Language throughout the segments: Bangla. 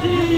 Hey!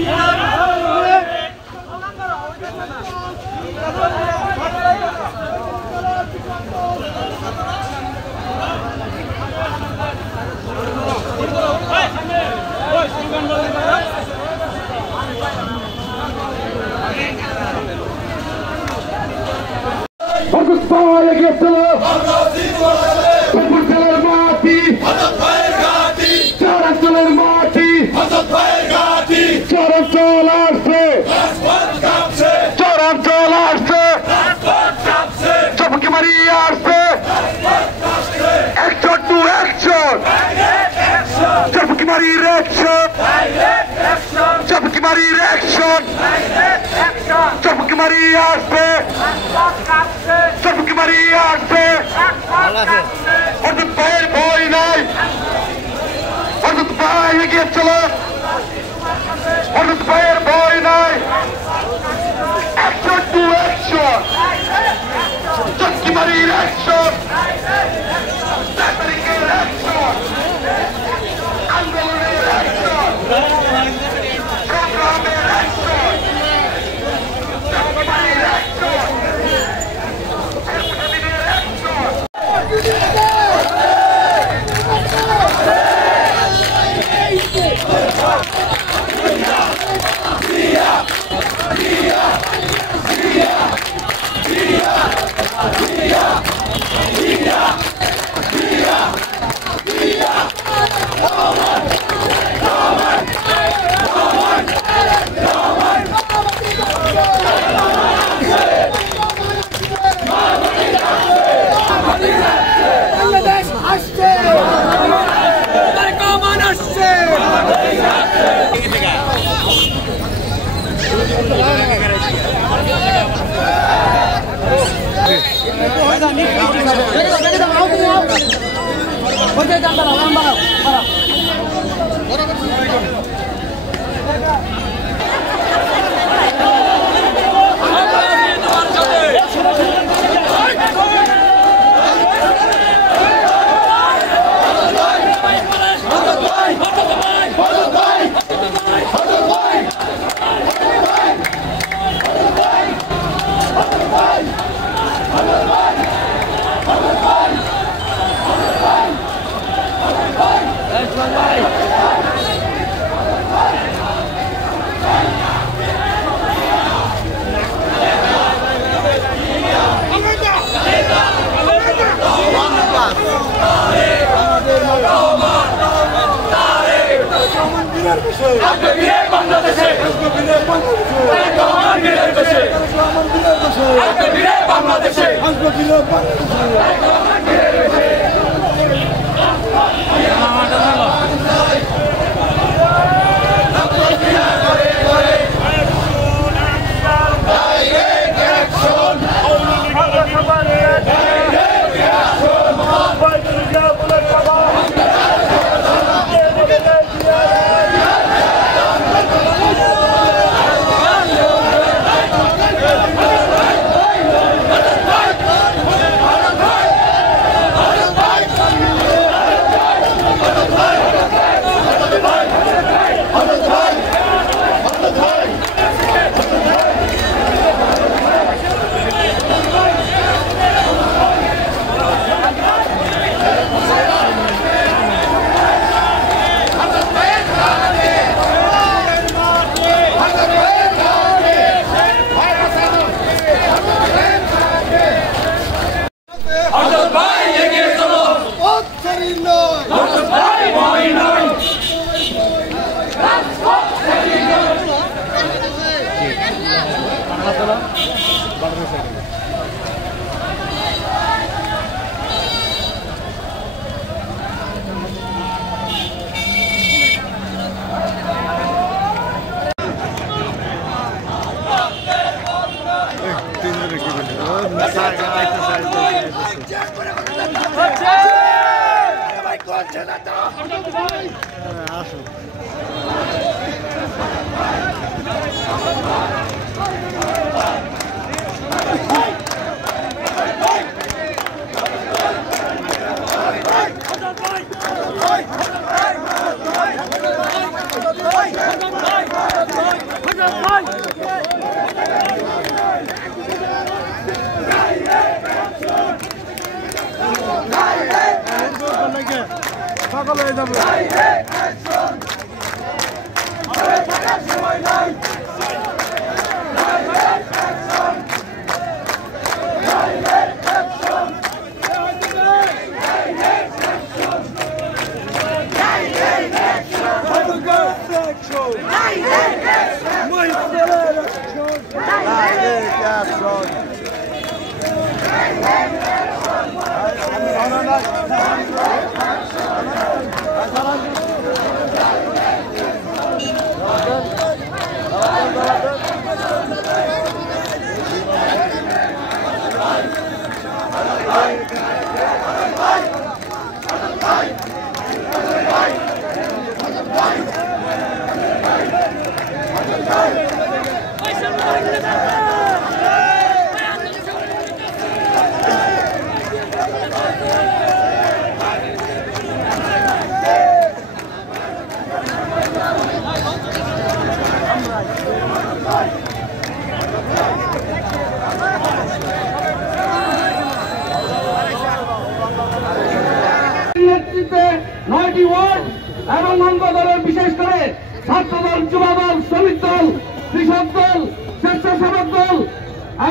বিশেষ করে ছাত্রদল, যুবদল, শ্রমিক দল, কৃষক দল, স্বেচ্ছাসেবক দল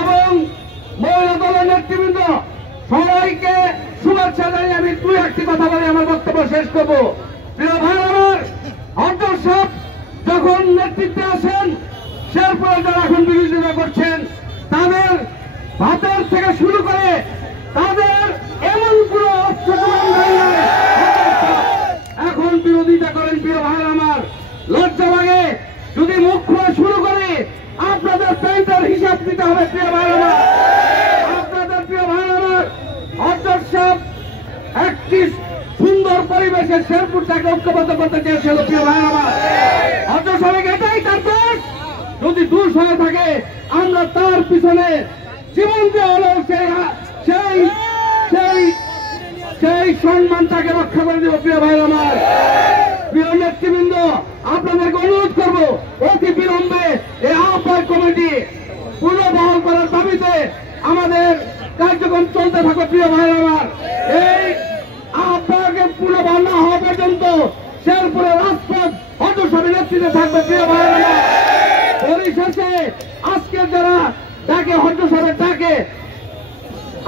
এবং মহিলা দলের নেতৃবৃন্দ সবাইকে শুভেচ্ছা জানিয়ে আমি দুই একটি কথা বলে আমার বক্তব্য শেষ করব। প্রিয় ভাই আমার, অন্তর সাহেব যখন নেতৃত্বে আসেন, শেরপুরে যারা এখন বিরোধিতা করছেন তাদের ভাতের থেকে শুরু করে তাদের এমন কোন অস্ত্র এখন বিরোধিতা করেন। প্রিয় ভাই আমার, লজ্জা লাগে যদি মুখ খোলা শুরু করে আপনাদের পেইন্টের হিসাব দিতে হবে। প্রিয় ভাই আমার, আপনাদের প্রিয় ভাই আমার, অন্তর সাহেব একটি সুন্দর পরিবেশে শেরপুরটাকে ঐক্যবদ্ধ করতে চেয়েছিল। প্রিয় ভাই আমার, অন্তর সাহেব এটাই তার দোষ। যদি দোষ হয়ে থাকে আমরা তার পিছনে জীবন দিয়ে হলেও সেই সম্মানটাকে রক্ষা করে দেব। প্রিয় ভাই আমার, প্রিয় নেতৃবৃন্দ, আপনাদেরকে অনুরোধ করবো অতি বিলম্বে এই আহ্বায়ক কমিটি পুনর্বহাল করার দাবিতে আমাদের কার্যক্রম চলতে থাকবে। প্রিয় ভাই আমার, এই আহ্বায়কের পুনর্বহাল না হওয়া পর্যন্ত শেরপুরের রাজপথ অন্তঃসারী নেতৃত্বে থাকবে। প্রিয় ভাই আমার, পরিশেষে আজকে যারা ডাকে হন্তসারের ডাকে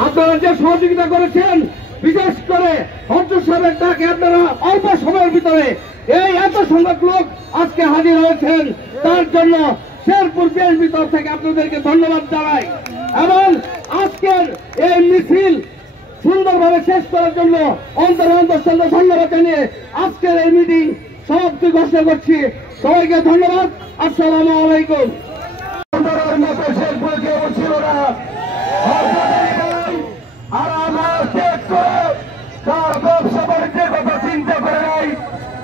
আপনারা যে সহযোগিতা করেছেন, বিশেষ করে হন্তসারের ডাকে আপনারা অল্প সময়ের ভিতরে এই এত সংখ্যক লোক আজকে হাজির হয়েছেন, তার জন্য শেরপুর বিএনপি তরফ থেকে আপনাদেরকে ধন্যবাদ জানাই। এবং আজকের এই মিছিল সুন্দরভাবে শেষ করার জন্য অন্তর ধন্যবাদ জানিয়ে আজকের এই মিটিং সমাপ্তি ঘোষণা করছি। সবাইকে ধন্যবাদ। আসসালামু আলাইকুম। তার ব্যবসা বাণিজ্যের কথা চিন্তা করে নাই,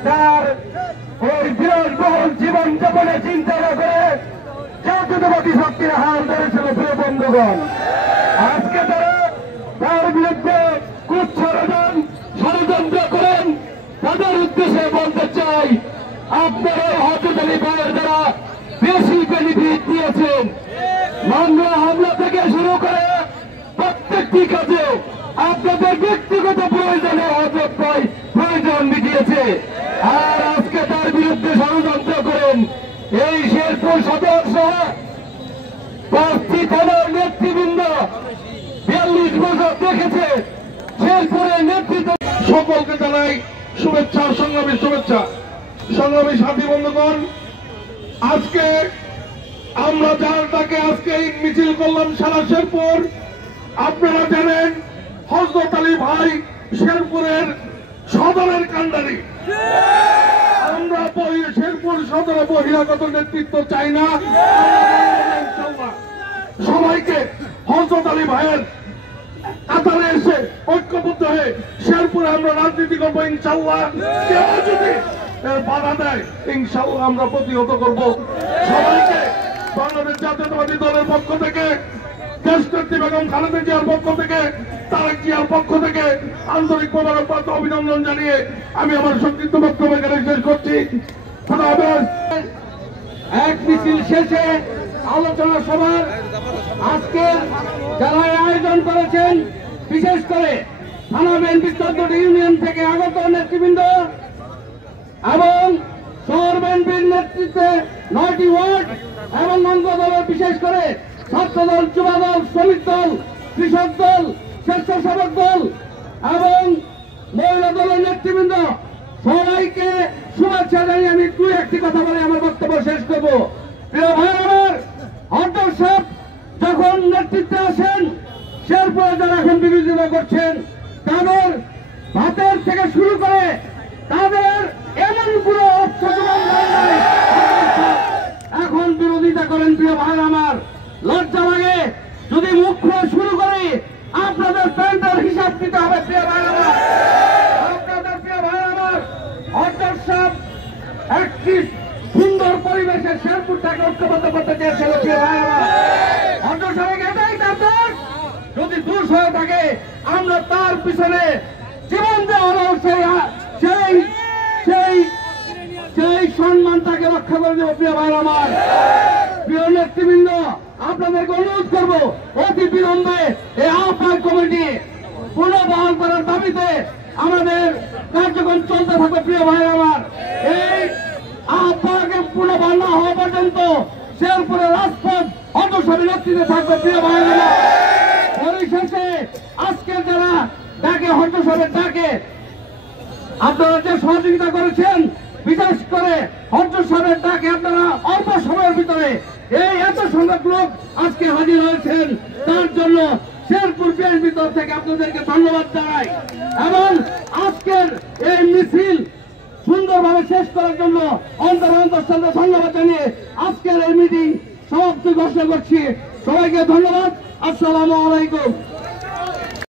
তার ওই বিলাসবহুল জীবন যাপনে চিন্তা না করে জাতীয়তাবাদী শক্তির হাল ধরেছিল। প্রিয় বন্ধুগণ, আজকে তারা তার বিরুদ্ধে কুচ্ছারণ ষড়যন্ত্র করেন। তাদের উদ্দেশ্যে বলতে চাই, আপনারা হযরত আলী ভাইয়ের দ্বারা বেশি বেনিফিট দিয়েছেন। মামলা হামলা থেকে শুরু করে প্রত্যেকটি কাজে আপনাদের ব্যক্তিগত প্রয়োজনে হযরত ভাই প্রয়োজন মিটিয়েছে। আর আজকে তার বিরুদ্ধে ষড়যন্ত্র করেন। এই শেরপুর সদর সহ 5টি থানার নেতৃবৃন্দ 42 বছর দেখেছে শেরপুরের নেতৃত্ব। সকলকে জানাই শুভেচ্ছা, সংগ্রামী শুভেচ্ছা। সংগ্রামী সাথী বন্ধুগণ, আজকে আমরা যার ডাকে আজকে এই মিছিল করলাম সারা শেরপুর, আপনারা জানেন হযরত আলী ভাই শেরপুরের সদরের কান্ডারি। আমরা শেরপুর সদরে বহিরাগত নেতৃত্ব চাই না। সবাইকে হযরত আলী ভাইয়ের কাতারে এসে ঐক্যবদ্ধ হয়ে শেরপুরে আমরা রাজনীতি করবো ইনশাল্লাহ। কেউ যদি বাধা দেয় ইনশাল্লাহ আমরা প্রতিহত করব। সবাইকে বাংলাদেশ জাতীয়তাবাদী দলের পক্ষ থেকে, দেশনেত্রী বেগম খালেদা জিয়ার পক্ষ থেকে, তারেক জিয়ার পক্ষ থেকে আন্তরিক মোবারকবাদ অভিনন্দন জানিয়ে আমি আমার সংক্ষিপ্ত বক্তব্য এখানে শেষ করছি। খোদা হাফেজ। এক মিছিল শেষে আলোচনা সভার আজকে যারা আয়োজন করেছেন, বিশেষ করে থানা বিএনপি 14টি ইউনিয়ন থেকে আগত নেতৃবৃন্দ এবং শহর বিএনপির নেতৃত্বে 9টি ওয়ার্ড এবং অঙ্গ দলের বিশেষ করে ছাত্র দল, যুব দল, শ্রমিক দল, কৃষক দল, স্বেচ্ছাসেবক দল এবং মহিলা দলের নেতৃবৃন্দ সবাইকে শুভেচ্ছা জানিয়ে আমি দুই একটি কথা বলে আমার বক্তব্য শেষ করব। প্রিয় ভাই আমার, হরদর সাহেব যখন নেতৃত্বে আসেন, শেরপুরে যারা এখন বিরোধিতা করছেন তাদের ভাতের থেকে শুরু করে তাদের এমন কোনো অর্থ এখন বিরোধিতা করেন। প্রিয় ভাই আমার, লজ্জা লাগে যদি মুখ খোলা শুরু করি, আপনাদের প্যান্টের হিসাব দিতে হবে। প্রিয় ভাই আমার, আপনাদের প্রিয় ভাই আমার, হরদর সাহেব একটি সুন্দর পরিবেশে শেরপুরটাকে ঐক্যবদ্ধ করতে চেয়েছিল। প্রিয় ভাই আমার, হরদর সাহেব এটাই তার দোষ। যদি দোষ হয়ে থাকে আমরা তার পিছনে জীবন দেওয়া সেই সেই সেই সম্মানটাকে রক্ষা করে দেব। প্রিয় ভাই আমার, প্রিয় নেতৃবৃন্দ, আপনাদেরকে অনুরোধ করবো অতি বিলম্বে এই আহ্বায়ক কমিটি পুনর্বহাল করার দাবিতে আমাদের কার্যক্রম চলতে থাকবে। প্রিয় ভাই আমার, এই আহ্বায়কে পুনর্বহাল না হওয়া পর্যন্ত শেরপুরের রাজপথ অগ্রসরের নেতৃত্বে থাকবে। প্রিয় ভাই আমার, পরিশেষে আজকে যারা ডাকে হরদর ডাকে আপনারা যে সহযোগিতা করেছেন, বিশেষ করে হরদর সাহেবের ডাকে আপনারা অল্প সময়ের ভিতরে এই এত সংখ্যক লোক আজকে হাজির হয়েছেন, তার জন্য শেরপুর বিএনপি তরফ থেকে আপনাদেরকে ধন্যবাদ জানাই। এবং আজকের এই মিছিল সুন্দরভাবে শেষ করার জন্য অন্তর ধন্যবাদ জানিয়ে আজকের এই মিটিং সমাপ্তি ঘোষণা করছি। সবাইকে ধন্যবাদ। আসসালামু আলাইকুম।